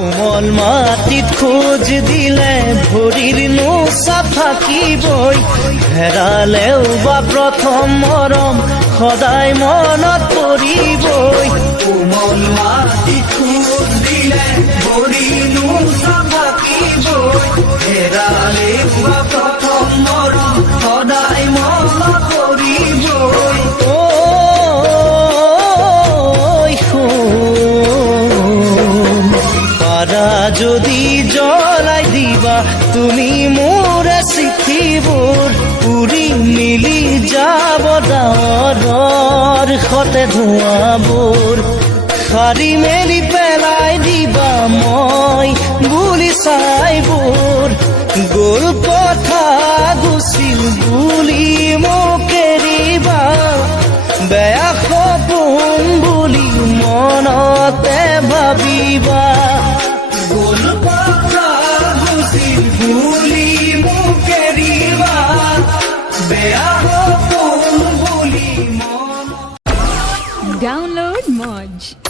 কোমল মাটিত খোজ দিলে ভৰিৰ নোচা থাকিবই হেৰালেও বা প্ৰথম মৰম সদায় মনত পৰিবই কোমল মাটিত খোজ দিলে ভৰিৰ নোচা থাকিবই হেৰালেও বা প্ৰথম মৰম সদায় মনত পৰিবই যদি জ্বলাই দিবা তুমি মোৰে চিঠিবোৰ উৰি মিলি যাব ডাৱৰৰ সতে ধোঁৱাবোৰ সাৰি মেলি পেলাই দিবা মই বুলি চাইবোৰ গ'ল কথা গুচিল বুলি মোক এৰিবা বেয়া সপোন বুলি মনতে ভাবিবা ভুলি মোক এৰিবা বেয়া সপোন বুলি Download Moj.